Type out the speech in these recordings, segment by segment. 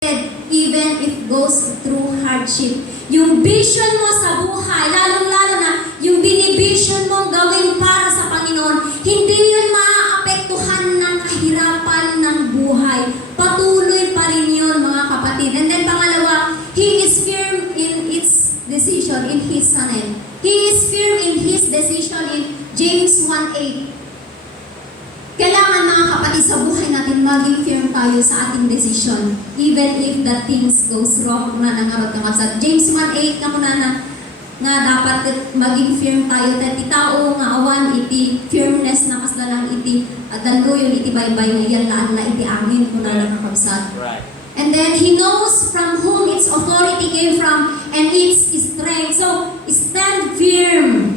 even if goes through hardship. Yung vision mo sa buhay, lalong-lalo na yung binivision mong gawin para sa Panginoon, hindi yun maaapektuhan ng kahirapan ng buhay. Patuloy pa rin yun, mga kapatid. And then pangalawa, he is firm in its decision, in his son. He is firm in his decision in James 1:8. Kailangan, mga kapatid, sa buhay natin maging firm tayo sa ating decision, even if the things goes wrong na nangarot ng kapsat. James 1:8 na muna na dapat maging firm tayo. Dati tao nga awan iti firmness na kaslalang iti dandoyon iti baybay na yan laan na iti amin muna ng kapsat. Right. And then he knows from whom its authority came from and its strength. So, stand firm.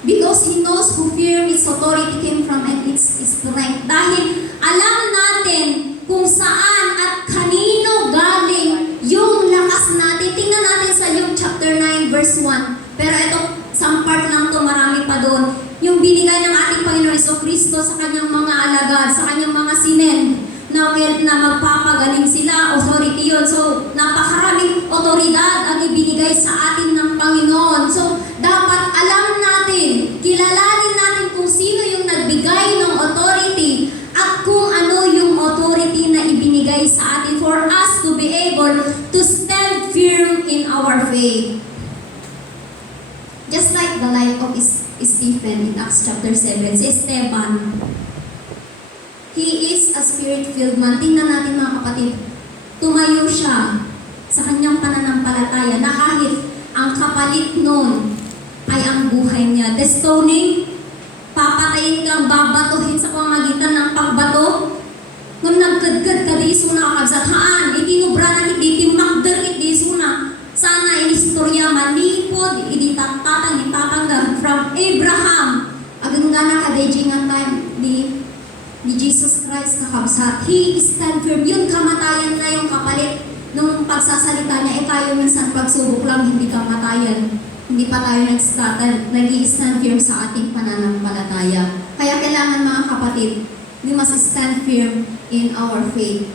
Because he knows who fear its authority came from and its strength. Dahil alam natin kung saan at kanino galing yung lakas natin. Tingnan natin sa Luke chapter 9 verse 1. Pero ito, some part lang to, marami pa doon. Yung binigay ng ating Panginoon Jesucristo sa kanyang mga alagad, sa kanyang mga sinen, na magpapagaling sila, authority yun. So, napakaraming otoridad ang ibinigay sa atin ng Panginoon. So, dapat alam natin, kilalanin natin kung sino yung nagbigay ng authority at kung ano yung authority na ibinigay sa atin for us to be able to stand firm in our faith. Just like the life of Stephen in Acts chapter 7, si Esteban, he is a spirit-filled man. Tingnan natin, mga kapatid, tumayo siya sa kanyang pananampalataya na kahit ang kapalit nun ay ang buhay niya. The stoning, papatayin kang babatuhin sa pamamagitan ng pagbato. Kung nagkadkad ka di suna kakabsathaan, itinubra na iti magder iti suna. Sana inistorya manipod, itatang from Abraham. Agangana ka dejingan time ni Jesus Christ kakabsat. He stand firm. Yun kamatayan na yung kapalit nung pagsasalita niya. Tayo minsan pagsubok lang, hindi kamatayan. Hindi pa tayo nag-i-stand firm sa ating pananampalataya. Kaya kailangan, mga kapatid, we must stand firm in our faith.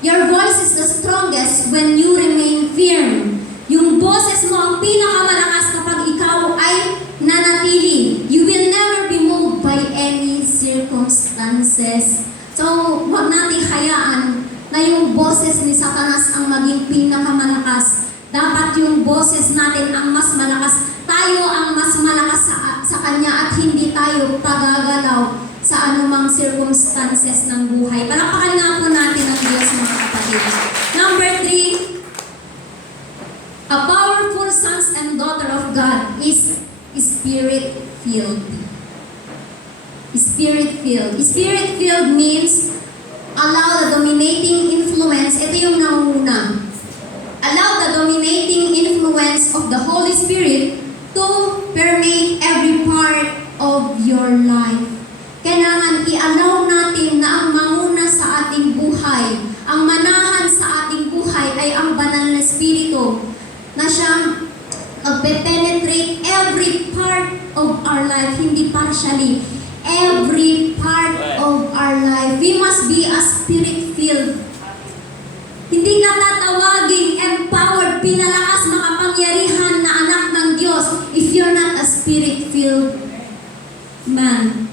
Your voice is the strongest when you remain firm. Yung boses mo ang pinakamalakas kapag ikaw ay nanatili. You will never be moved by any circumstances. So, huwag natin hayaan na yung boses ni Satanas ang maging pinakamalakas. Dapat yung boses natin ang mas malakas. Tayo ang mas malakas sa Kanya at hindi tayo pagagalaw sa anumang circumstances ng buhay. Palakpakan nga po natin ang Diyos, mga kapatid. Number 3, a powerful sons and daughter of God is Spirit-filled. Spirit-filled. Spirit-filled means allow the dominating influence. Ito yung nanguna. Allow the dominating influence of the Holy Spirit to permeate every part of your life. Kailangan i-allow natin na ang manguna sa ating buhay, ang manahan sa ating buhay ay ang banal na Espiritu na siyang penetrate every part of our life, hindi partially. Every part of our life. We must be a Spirit-filled. Hindi ka tatawaging empowered, pinalakas, makapangyarihan na anak ng Diyos if you're not a Spirit-filled man.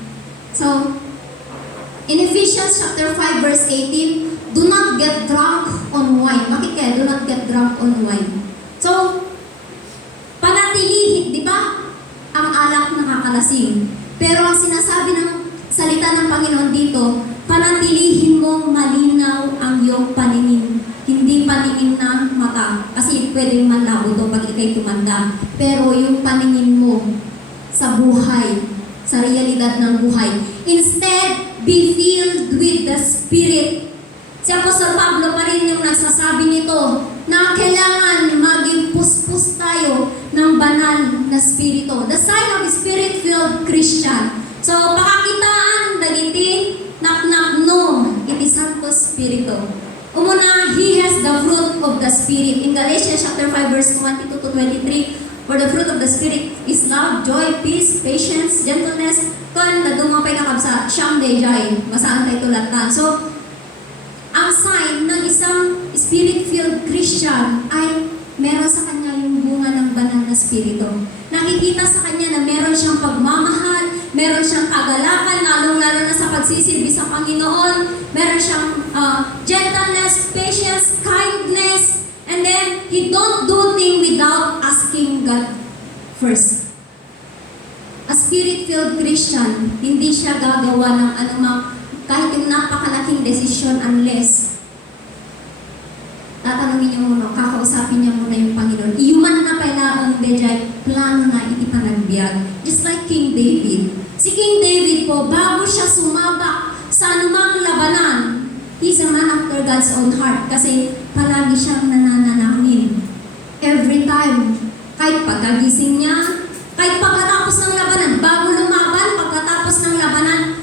So, in Ephesians chapter 5 verse 18, do not get drunk on wine. Bakit kaya? Do not get drunk on wine. So, panatilihin, di ba? Ang alak nakakalasing. Pero ang sinasabi ng salita ng Panginoon dito, panatilihin mong malinaw ang iyong paningin. Hindi paningin ng mata. Kasi pwedeng manlabo to pag ikay tumanda. Pero yung paningin mo sa buhay, sa realidad ng buhay. Instead, be filled with the Spirit. Si Apostol Pablo pa rin yung nagsasabi nito na kailangan maging puspos tayo ng banal na Espiritu. The sign of Spirit-filled Christian. So, pakakitaan, dagiti, naknakno, iti Santo Espiritu. Umuna, he has the fruit of the Spirit. In Galatians chapter 5 verse 22 to 23, for the fruit of the Spirit is love, joy, peace, patience, gentleness, kan nadumapay kakabsa, siyang dayjay. Masaan tayo tulatan. So, ang sign ng isang Espiritu. Nakikita sa kanya na meron siyang pagmamahal, meron siyang kagalakan, lalong-lalo na sa pagsisilbi sa Panginoon, meron siyang gentleness, patience, kindness, and then he don't do things without asking God first. A Spirit-filled Christian, hindi siya gagawa ng anumang kahit yung napakalaking desisyon unless tatanungin niyo muna, kakausapin niya muna yung Panginoon. Iyuman na pala ang dejay, plano na iti panagbiag. Just like King David. Si King David po, bago siya sumabak sa anumang labanan, he's a man after God's own heart kasi palagi siyang nananalangin. Every time, kahit pagkagising niya, kahit pagkatapos ng labanan, bago lumaban, pagkatapos ng labanan,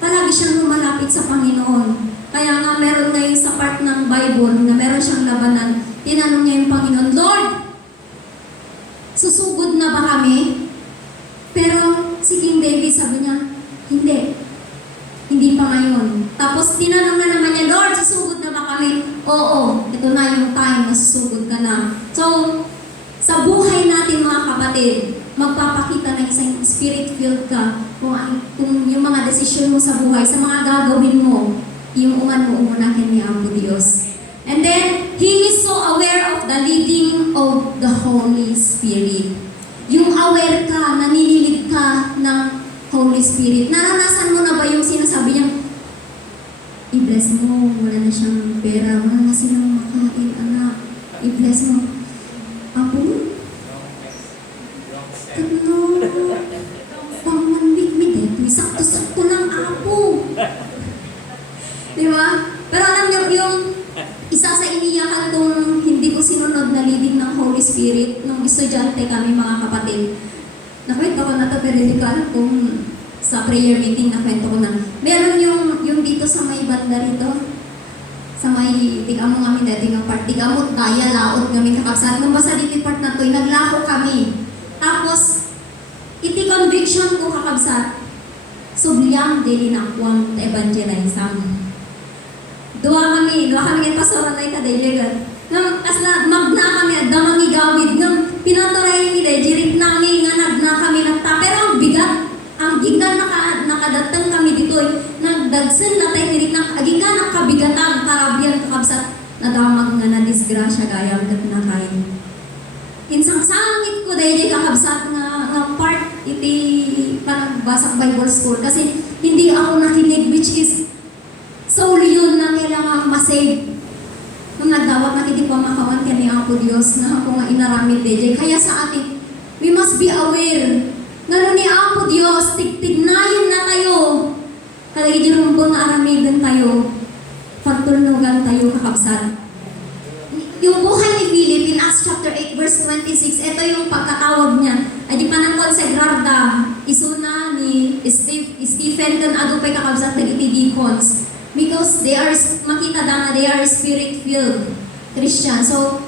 palagi siyang lumalapit sa Panginoon. Kaya nga meron ngayon sa part ng Bible na meron siyang labanan, tinanong niya yung Panginoon, Lord, susugod na ba kami? Pero si King David sabi niya, hindi. Hindi pa ngayon. Tapos tinanong na naman niya, Lord, susugod na ba kami? Oo, ito na yung time na susugod ka na. So, sa buhay natin mga kapatid, magpapakita ng isang spirit-filled ka kung yung mga desisyon mo sa buhay, sa mga gagawin mo, yung uman mo umunahin ni Apo Diyos. And then, He is so aware of the leading of the Holy Spirit. Yung aware ka, naninilig ka ng Holy Spirit. Naranasan mo na ba yung sinasabi niya, i-bless mo, wala na siyang pera, wala na silang makain, anak. I-bless mo. Apo? Ano? Pang-1 week mi dito, sakto-sakto lang, Apo. Diba? Pero alam niyo, yung isa sa iniyakan kung hindi ko sinunod na leading ng Holy Spirit, nung estudyante kami mga kapatid, nakwento ko na ito, pero hindi ko alam kung sa prayer meeting nakwento ko na. Meron yung dito sa may banda rito, sa may tigamong kami dati ng part, tigamot, daya, laot kami kakabsat. Nung basta dito part na ito, naglako kami. Tapos, iti conviction ko kakabsat, subliyang dili na kuwang evangelizam. Dua kami ng pastoral na ikadailegan. Nang asla magna kami at damang igawid ng pinatoray ni jirit nami nga nagna kami nagta. Pero ang bigat, ang gigan nakadatang kami dito nagdagsen na tayo nirit ng agigan ang kabigatan karabian kakabsat na damag nga na disgrasya gayam kat na kayo. Insang sangit ko dahil kakabsat nga part iti panagbasang Bible School kasi hindi ako nakinig which is soul yun na kailangan masave. Nung nagdawat na hindi pa makawan ka ni Apo Diyos na ako nga inaramid DJ. Kaya sa atin, we must be aware. Ngano ni Apo Diyos, tigtignayon na tayo. Kaya idirumpong na aramidan tayo. Pagtulnugan tayo kakabsat. Yung buhay ni Philip in Acts chapter 8 verse 26, ito yung pagkatawag niya. Ay di pa ng konsegrarda, isuna ni Stephen kan adupay kakabsat ng iti-deacons. Because they are, makita na they are spirit-filled Christian. So,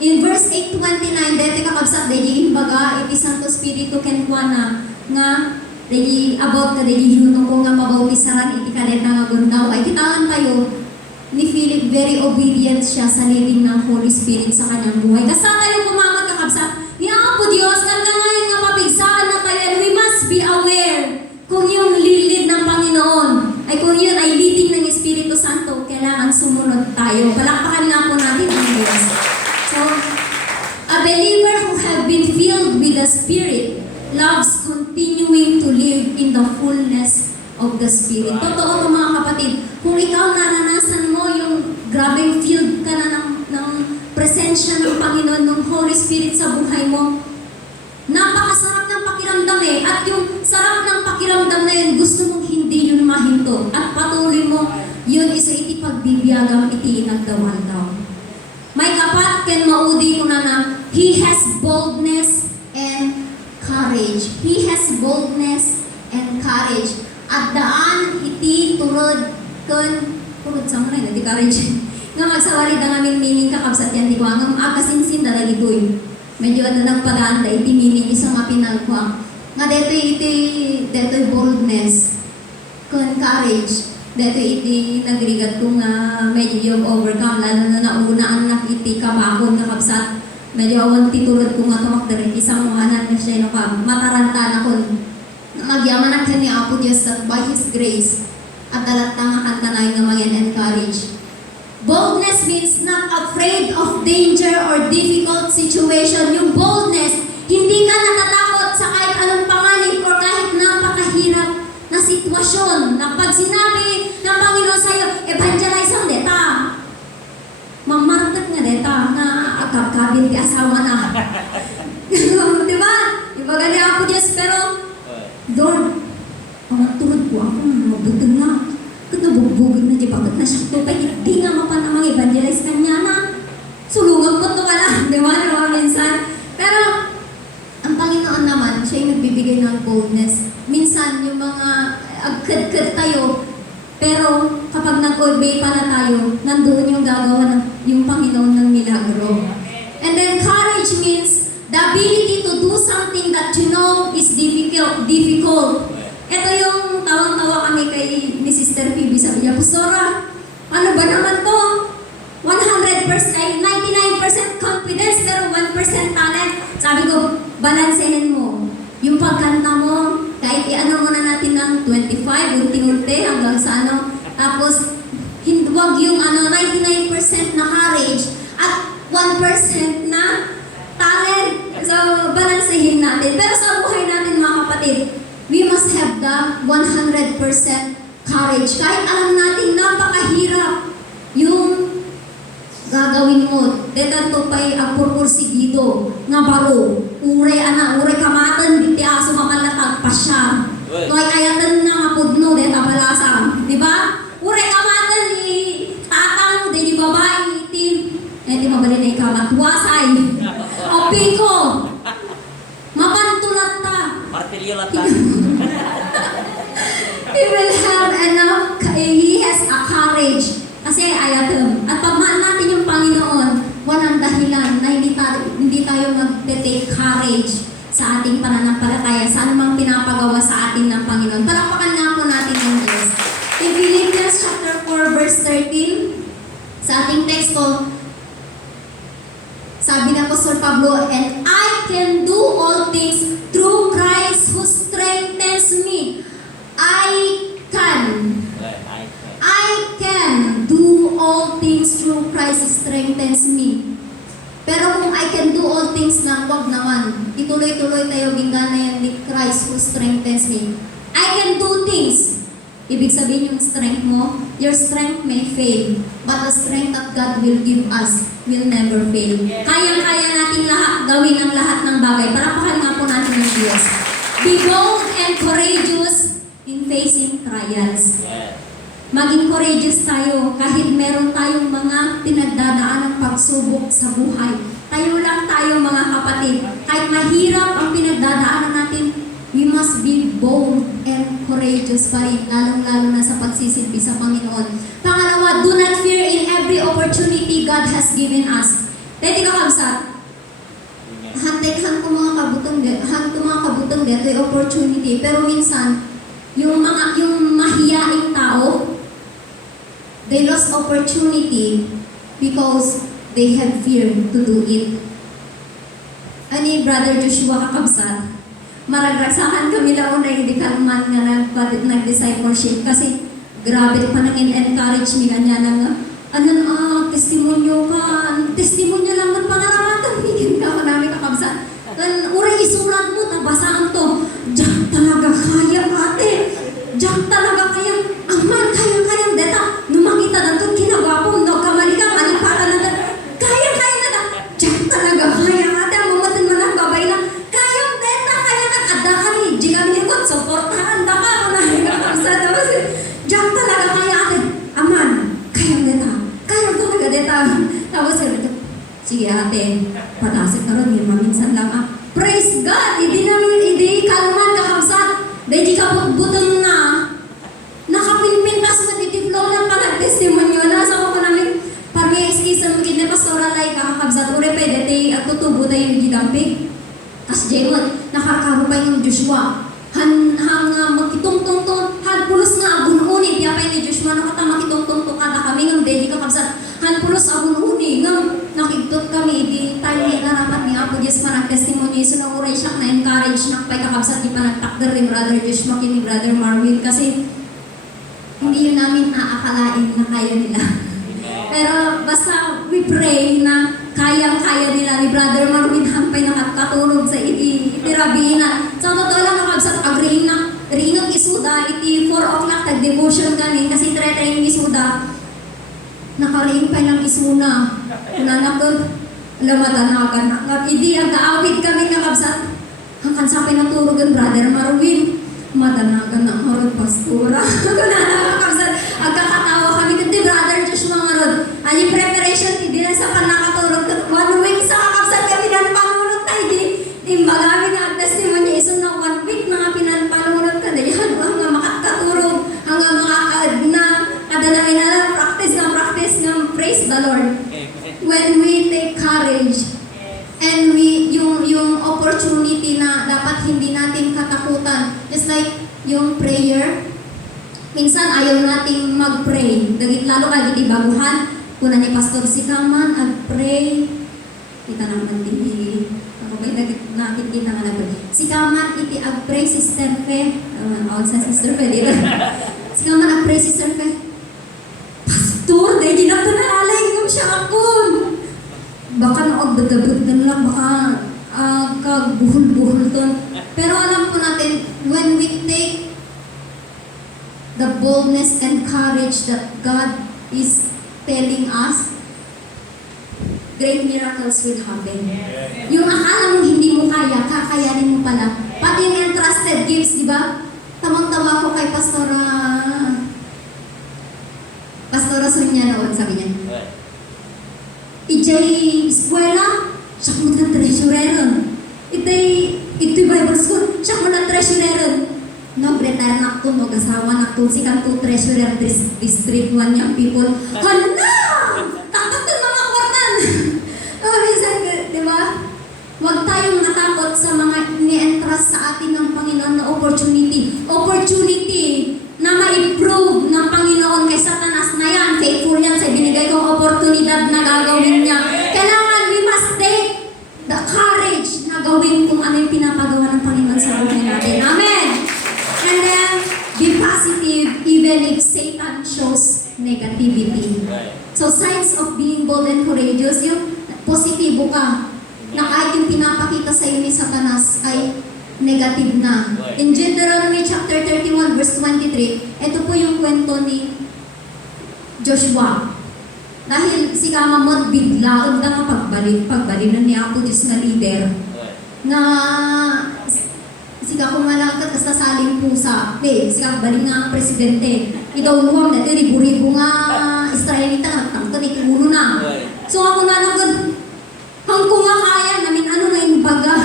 in verse 8:29, dito kakabsat, dahil imbaga, iti Santo Spiritu kenkwana, nga, dahil about na dahil hinunong ko nga mabautisaran, iti kalit na nga gundaw. Ay, kitaan tayo, ni Philip, very obedient siya sa leading ng Holy Spirit sa kanyang buhay. Kasi tayo kumamag kakabsat, ni Apo Diyos, kanda ngayon nga papigsaan na tayo, and we must be aware kung yung lead ng Panginoon, ay kung yun ay leading ng Espiritu Santo, kailangan sumunod tayo. Palakpakan na po natin ang Diyos. So, a believer who have been filled with the Spirit loves continuing to live in the fullness of the Spirit. Totoo mga kapatid, kung ikaw naranasan mo yung grabing filled ka na ng presensya ng Panginoon, ng Holy Spirit sa buhay mo, napakasarap ng pakiramdam eh. At yung sarap ng pakiramdam na yun, gusto mong hindi yun mahinto. At patuloy mo, yun isa iti pagbibiyagam iti inagdawal daw. May kapat ken maudi ko na he has boldness and courage. He has boldness and courage. At daan iti turod sa mga iti courage. Nga magsawari da ngamin meaning kakabsat yan di ko ang agasinsin da lagi doy. Medyo nagpadaan da iti meaning isang nga pinagkuang. Nga dito boldness, con courage, dito iti nagrigat ko nga medyo yung overcome, lalo na nauna ang nakiti kabakon kakabsat. medyo awan titulad ko nga tumakdarin, isang anan na siya, no ka, mataranta na ko, magyaman na ni Apo Diyos that by His grace, at dalat na nga kanta na yung mag-encourage. Boldness means not afraid of danger or difficult situation. Yung boldness, hindi ka natatakot sa kahit anong panganib or kahit napakahirap na sitwasyon. Na pag sinabi ng Panginoon sa'yo, evangelize ang deta. Mamartat nga deta na agkab-kabin di asawa na. Diba? Diba gani ako Diyos, pero Lord, ang turod ko ako, mabutong na. Nabugbugin na di bakit na siya ito, di nga mapanamang evangelize kanya na. Sulungan mo ito ka lang, di ba? Diba minsan? Pero, ang Panginoon naman, siya yung nagbibigay ng boldness. Minsan, yung mga agkad-kad tayo, pero kapag nag-obey pala tayo, nandoon yung gagawa ng yung Panginoon ng milagro. And then, courage means the ability to do something that you know is difficult. Ito yung tawang-tawa kami kay ni Sister Phoebe. Sabi niya, Pastora, ano ba naman to? 100%, 99% confidence, pero 1% talent. Sabi ko, balansehin mo. Yung pagkanta mo, kahit i-ano muna natin ng 25, unti-unti hanggang sa ano. Tapos, huwag yung 99% na courage at 1% na talent. So, balansehin natin. Pero sa buhay natin mga kapatid, we must have the 100% courage. Kahit alam natin napakahirap yung gagawin mo. Detan to pa'y agpurpursigido nga baro. Uray kamatan, biti aso makalatag pa siya. Noy ayatan na nga pudno, deta balasang. Diba? Uray kamatan ni tatang, di babae, itim. Di mabali na ikamat. Wasay. O piko. Mapantulat ta. Martilyo lata. He will have enough, he has a courage. Kasi ayatem. At pagmahal natin yung Panginoon, walang dahilan na hindi tayo mag-take courage sa ating pananampalataya, sa anumang pinapagawa sa atin ng Panginoon. Palakpakan nga po natin yung Diyos. In Philippians chapter 4 verse 13, sa ating text po, sabi ng Apostol Pablo, and I can do all things through Christ who strengthens me. I can do all things through Christ who strengthens me. Pero kung I can do all things lang, wag naman. Ituloy-tuloy tayo gingana yan ni Christ who strengthens me. I can do things. Ibig sabihin yung strength mo, your strength may fail, but the strength that God will give us will never fail. Kayang-kaya nating gawin ang lahat ng bagay. Palakpakan nga po natin ng Diyos. Be bold and courageous in facing trials. Maging courageous tayo kahit meron tayong mga pinagdadaan ng pagsubok sa buhay. Tayo lang tayo mga kapatid. Kahit mahirap ang pinagdadaanan natin, we must be bold and courageous pa rin, lalong-lalo na sa pagsisilbi sa Panginoon. Pangalawa, do not fear in every opportunity God has given us. Pwede ka kabsat? Han ko mga kabutang dito yung opportunity. Pero minsan, yung mahiyaing tao, they lost opportunity because they have fear to do it. Ani Brother Joshua kakabsat, maragrasahan kami lang na hindi kalman nga nag-discipleship kasi grabe pa nang in-encourage ni kanya nga testimonyo lang man pangaramatan hindi ka namin kakabsat. Uray isurat mo, tabasaan to. Diyan talaga kaya ate. Diyan talaga kaya. Aman, kaya deta. Numakita na to, kinagwapo, no, kamali ka, malipatan na kaya na ta. Diyan talaga kaya ate. Ang mamatan mo lang, babay na. Kaya deta, kaya ka. Ada ka ni, di kami nikot, supportahan da ka. Manahin ka kapsa. Diyan talaga kaya ate. Aman, kaya deta. Kaya talaga deta. Tapos sige ate, patasik na rin, maminsan lang praise God! Hindi kalman kakabsat. Dahil di ka butang na nakapinpintas mo dito flow lang pa nag-testimonyo na sa ko namin parang iskisa mo gid na pastoral ay kakabsat. Ure pwede tayo at tutubo tayo yung gidampig. As Jemon, nakakaro pa yung Joshua. Magkitong-tong-tong, pulos nga agun-uni. Piyapay ni Joshua, nakata makitong-tong-tong kada kami ng dedi kakabsat. Pulos agun-uni, nakitong napindot kami, di time ni narapat ni Apo Diyos manang testimony, so nauray siya na-encourage na pa'y kakabsat di pa nagtakder ni Brother Joshua ni Brother Marvin kasi hindi yun namin aakalain na kaya nila. Pero basta we pray na kayang-kaya nila ni Brother Marvin hampay nakatulog sa itirabi na. Sa totoo lang kakabsat, agree na rinong isuda, iti 4 o'clock tag-devotion kami kasi tretay yung isuda. Nakaraing pa ng isuna. Kunanak ko, lamatanagan na. Hindi, ang kaawit kami kakabsat. Hanggang sa pinaturugan, Brother Marvin. Matanagan na marod pastura. Kunanak kakabsat. Agkakatawa kami. Hindi, Brother Joshua marod. Ani preparation, hindi na sa panakaturog. 1 week sa kakabsat kami ng panunod na hindi. Imbagami na ang testimony. Iso na 1 week na pinanpanunod ka. Dahil hanggang makakaturog. Hanggang makakaadna. Kadalamin na lang, practice ng praise the Lord. When we take courage and yung opportunity na dapat hindi natin katakutan, just like yung prayer, minsan ayaw nating mag-pray. Lalo ka giti baguhan, kuna ni Pastor Sikaman, ag-pray. Kita naman din, ako ba'y nakikita nga na pray. Sikaman, iti ag-pray, Sister Fe. All sa Sister Fe, dito. Sikaman, ag-pray, Sister Fe. Pastor, dahil ginagto na alay ko siya akon. Baka naagdagabagdan lang, baka kagbuhol-buhol ton. Pero alam po natin, when we take the boldness and courage that God is telling us, great miracles will happen. Yung akala mo hindi mo kaya, kakayanin mo pala. Pati yung entrusted gifts, di ba? Tamang-tawa ko kay Pastora Sonia noon, sabi niya. Ijay eskwela, siya mo na treasurer. Ito'y Bible school, siya mo na treasurer. No, retire na ito, mag-asawa na ito, si kanto treasurer district 1 yung people. Hala! Takot yung mga kwartan! Minsan, di ba? Huwag tayong matakot sa mga ni-entrust sa atin ng Panginoon na opportunity. Opportunity na ma-improve ng Panginoon kay Satanas na yan. Faithful yan sa binigay kong oportunidad na gagawin niya. Kailangan we must take the courage na gawin kung ano yung pinapagawa ng Panginoon sa buhay natin. Amen! And then, be positive even if Satan shows negativity. So, signs of being bold and courageous, yung positibo ka, na kahit yung pinapakita sa iyo ni Satanas ay negative na. In Deuteronomy chapter 31 verse 23, ito po yung kwento ni Joshua. Dahil si Kamamot biglaon na pagbalinan ni Apo Diyos na leader. Na si Kakumalakat sa saling pusa. Si Kabaling nga ang presidente. Ikaw luwam na ito, ribu-ribu nga Israelita, nagtangto ni Kulo na. So ako na nagod, hangko nga kaya namin ano na yung baga.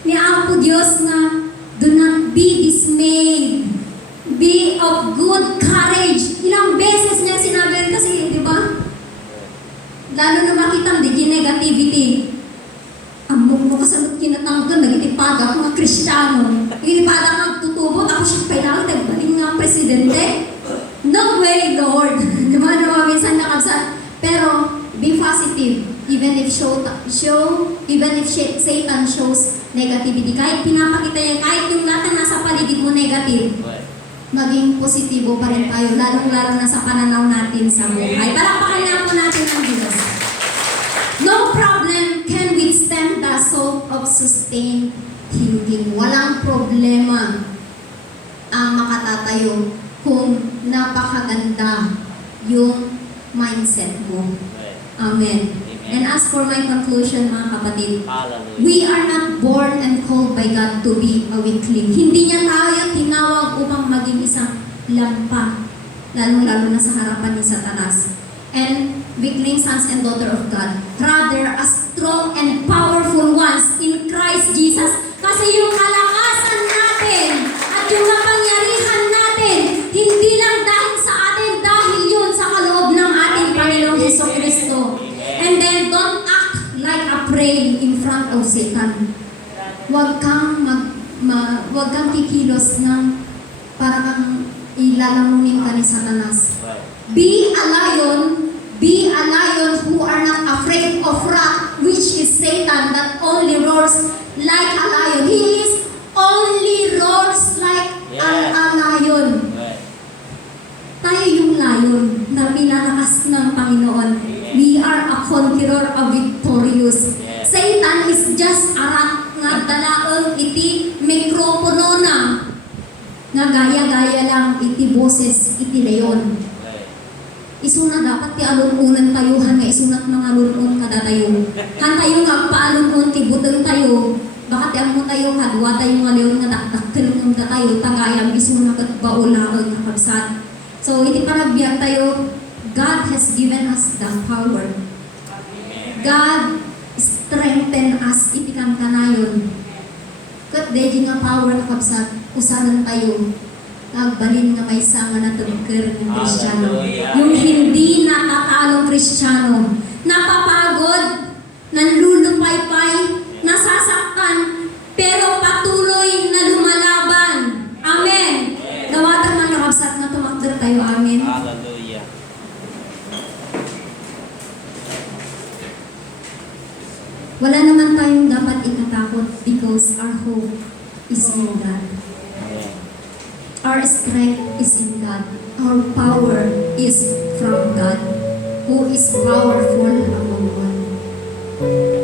Ni Apo Diyos na do not be dismayed. Be of good courage. Ilang beses niya sinabi kasi, di ba? Lalo na makita di negativity. Amok mo kasagot kinatanggan, nagitipada ko nga Kristiyano. Nagitipada ka tutubo, tapos siya kailangan nagbaling nga presidente. No way, Lord. Di ba naman minsan nakabsat? Pero, be positive. Even if Satan shows negativity, kahit pinapakita niya, kahit yung lahat na nasa paligid mo negative, maging positibo pa rin tayo, lalong-lalo na sa pananaw natin sa buhay. Palakpakan na po natin ang Diyos. No problem can withstand the assault of sustained thinking. Walang problema ang makatatayo kung napakaganda yung mindset mo. Amen. And as for my conclusion, mga kapatid, we are not born and called by God to be a weakling. Hindi niya tayo tinawag upang maging isang lampa, lalo-lalo na sa harapan ni Satanas. And weakling sons and daughter of God, rather as strong and powerful ones in Christ Jesus. Kasi yung kalakasan natin at yung kapangyarihan natin, hindi lang dahil sa atin, dahil yun sa kaloob ng ating Panginoong Jesucristo. And then, don't act like a prey in front of Satan. Huwag kang kikilos ng para kang ilalamunin ka ni Satanas. Be a lion who are not afraid of conqueror, a victorious. Yes. Satan is just arat nga dalaang iti mikropono na nga gaya-gaya lang iti boses iti leon. Isuna dapat ti alununan tayo han nga isunat mga alunon kada tayo. Han tayo nga paalunon ti buteng tayo. Baka ti amo tayo hadwa tayo nga leon nga dakdakkel nga tayo tagayam isuna ket baulaen nga kabsat. So iti panagbiag tayo, God has given us the power. God strengthen us iti kanayon. Ket deji nga power nga kabsat usanan tayo. Nagbalin nga may sama na tungker ng Kristiyano. Hallelujah. Yung hindi natatalong Kristiyano, napapagod, nanlulupaypay, nasasaktan, pero patuloy na lumalaban. Amen. Nawatan man nakabsat na tumakder tayo. Amen. Hallelujah. Wala naman tayong dapat ikatakot because our hope is in God. Our strength is in God. Our power is from God, who is powerful among all.